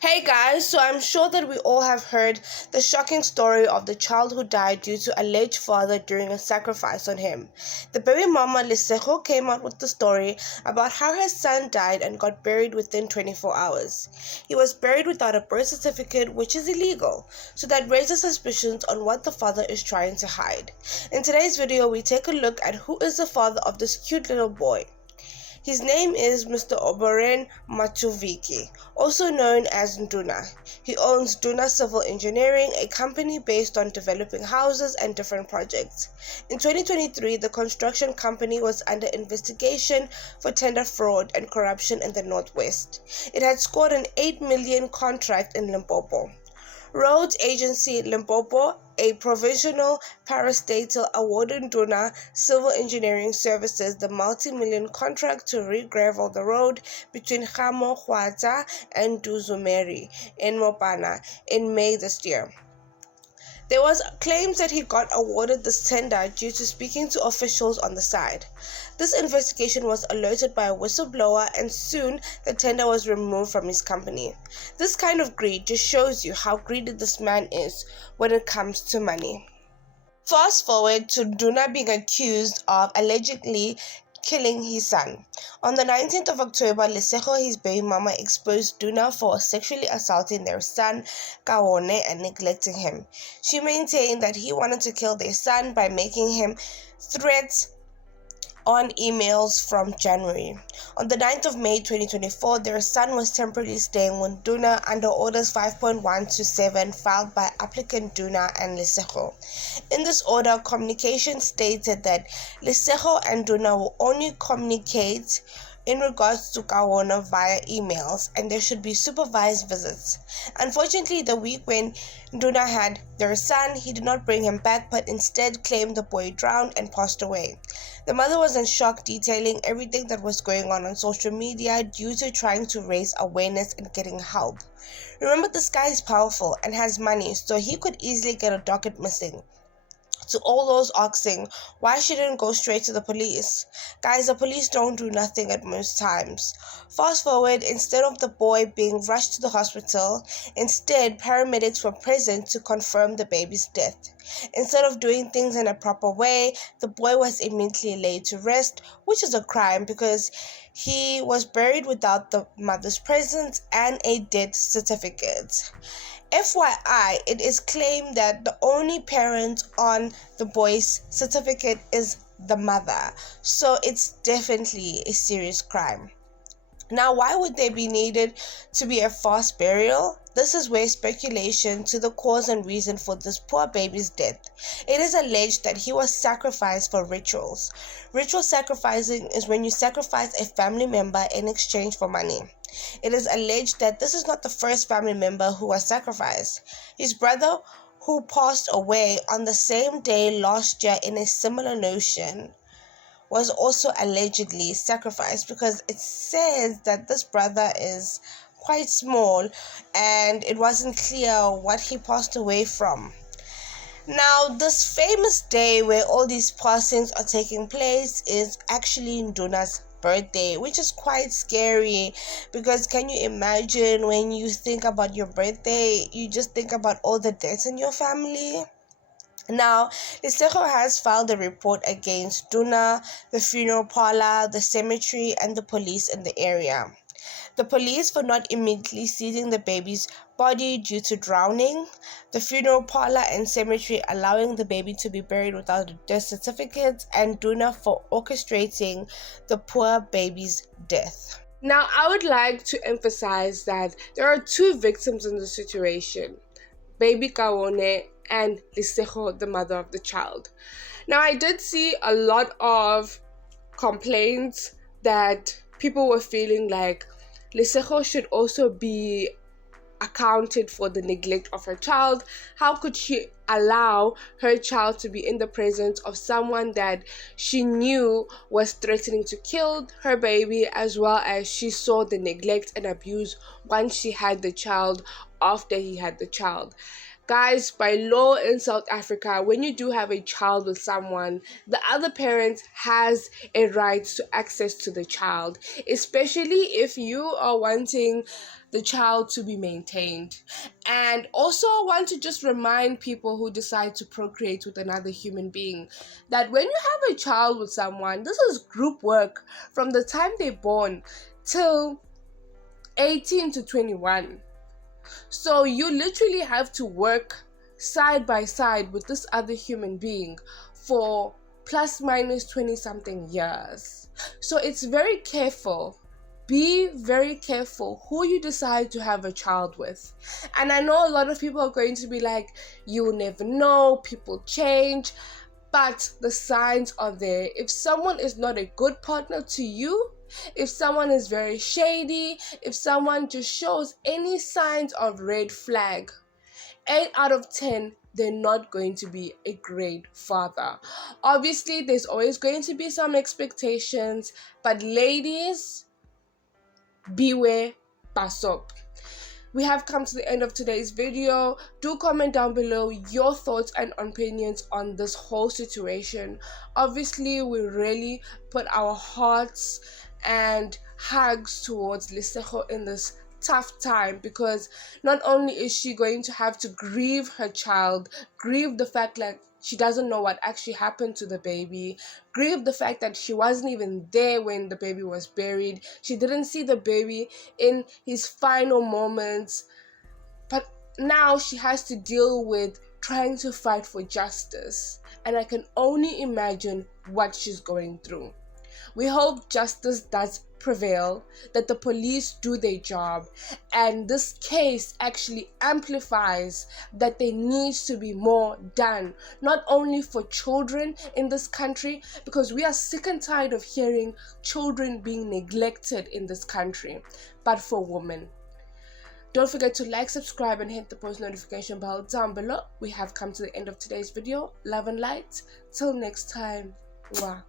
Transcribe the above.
Hey guys, so I'm sure that we all have heard the shocking story of the child who died due to alleged father during a sacrifice on him. The baby mama Lisejo came out with the story about how her son died and got buried within 24 hours. He was buried without a birth certificate, which is illegal, so that raises suspicions on what the father is trying to hide. In today's video, we take a look at who is the father of this cute little boy. His name is Mr. Oboren Matuviki, also known as Ndhuna. He owns Ndhuna Civil Engineering, a company based on developing houses and different projects. In 2023, the construction company was under investigation for tender fraud and corruption in the Northwest. It had scored an 8 million contract in Limpopo. Roads Agency Limpopo, a provisional parastatal, awarded Ndhuna Civil Engineering Services the multi-million contract to re-gravel the road between Gamo Khwatsa and Duzumeri in Mopana in May this year. There was claims that he got awarded this tender due to speaking to officials on the side. This investigation was alerted by a whistleblower, and soon the tender was removed from his company. This kind of greed just shows you how greedy this man is when it comes to money. Fast forward to Ndhuna being accused of allegedly killing his son. On the 19th of October, Lisejo, his baby mama, exposed Ndhuna for sexually assaulting their son, Kawone, and neglecting him. She maintained that he wanted to kill their son by making him threats on emails from January. On the 9th of May 2024, their son was temporarily staying with Ndhuna under orders 5.1 to 7 filed by applicant Ndhuna and Lisejo. In this order, communication stated that Lisejo and Ndhuna will only communicate in regards to Kawona via emails, and there should be supervised visits. Unfortunately, the week when Ndhuna had their son, he did not bring him back, but instead claimed the boy drowned and passed away. The mother was in shock, detailing everything that was going on social media due to trying to raise awareness and getting help. Remember, this guy is powerful and has money, so he could easily get a docket missing. To all those asking, why she didn't go straight to the police? Guys, the police don't do nothing at most times. Fast forward, instead of the boy being rushed to the hospital, instead paramedics were present to confirm the baby's death. Instead of doing things in a proper way, the boy was immediately laid to rest, which is a crime because he was buried without the mother's presence and a death certificate. FYI, it is claimed that the only parent on the boy's certificate is the mother, so it's definitely a serious crime. Now, why would there be needed to be a fast burial? This is where speculation to the cause and reason for this poor baby's death. It is alleged that he was sacrificed for rituals. Ritual sacrificing is when you sacrifice a family member in exchange for money. It is alleged that this is not the first family member who was sacrificed. His brother, who passed away on the same day last year in a similar notion, was also allegedly sacrificed because it says that this brother is quite small and it wasn't clear what he passed away from. Now, this famous day where all these passings are taking place is actually Ndhuna's birthday, which is quite scary because can you imagine when you think about your birthday, you just think about all the deaths in your family? Now, Lisejo has filed a report against Ndhuna, the funeral parlor, the cemetery, and the police in the area. The police for not immediately seizing the baby's body due to drowning, the funeral parlor and cemetery allowing the baby to be buried without a death certificate, and Ndhuna for orchestrating the poor baby's death. Now, I would like to emphasize that there are two victims in the situation, baby Kawone and Lisejo, the mother of the child. Now, I did see a lot of complaints that people were feeling like Lisejo should also be accounted for the neglect of her child. How could she allow her child to be in the presence of someone that she knew was threatening to kill her baby, as well as she saw the neglect and abuse once she had the child, after he had the child? Guys, by law in South Africa, when you do have a child with someone, the other parent has a right to access to the child, especially if you are wanting the child to be maintained. And also want to just remind people who decide to procreate with another human being that when you have a child with someone, this is group work from the time they're born till 18 to 21. So you literally have to work side by side with this other human being for plus minus 20 something years. So it's very careful. Be very careful who you decide to have a child with. And I know a lot of people are going to be like, you will never know, people change, but the signs are there. If someone is not a good partner to you, if someone is very shady, if someone just shows any signs of red flag, 8 out of 10, they're not going to be a great father. Obviously, there's always going to be some expectations, but ladies, beware, pass up. We have come to the end of today's video. Do comment down below your thoughts and opinions on this whole situation. Obviously, we really put our hearts and hugs towards Lesego in this tough time, because not only is she going to have to grieve her child, grieve the fact that she doesn't know what actually happened to the baby, grieve the fact that she wasn't even there when the baby was buried, she didn't see the baby in his final moments, but now she has to deal with trying to fight for justice, and I can only imagine what she's going through. We hope justice does prevail, that the police do their job, and this case actually amplifies that there needs to be more done, not only for children in this country, because we are sick and tired of hearing children being neglected in this country, but for women. Don't forget to like, subscribe, and hit the post notification bell down below. We have come to the end of today's video. Love and light. Till next time. Mwah.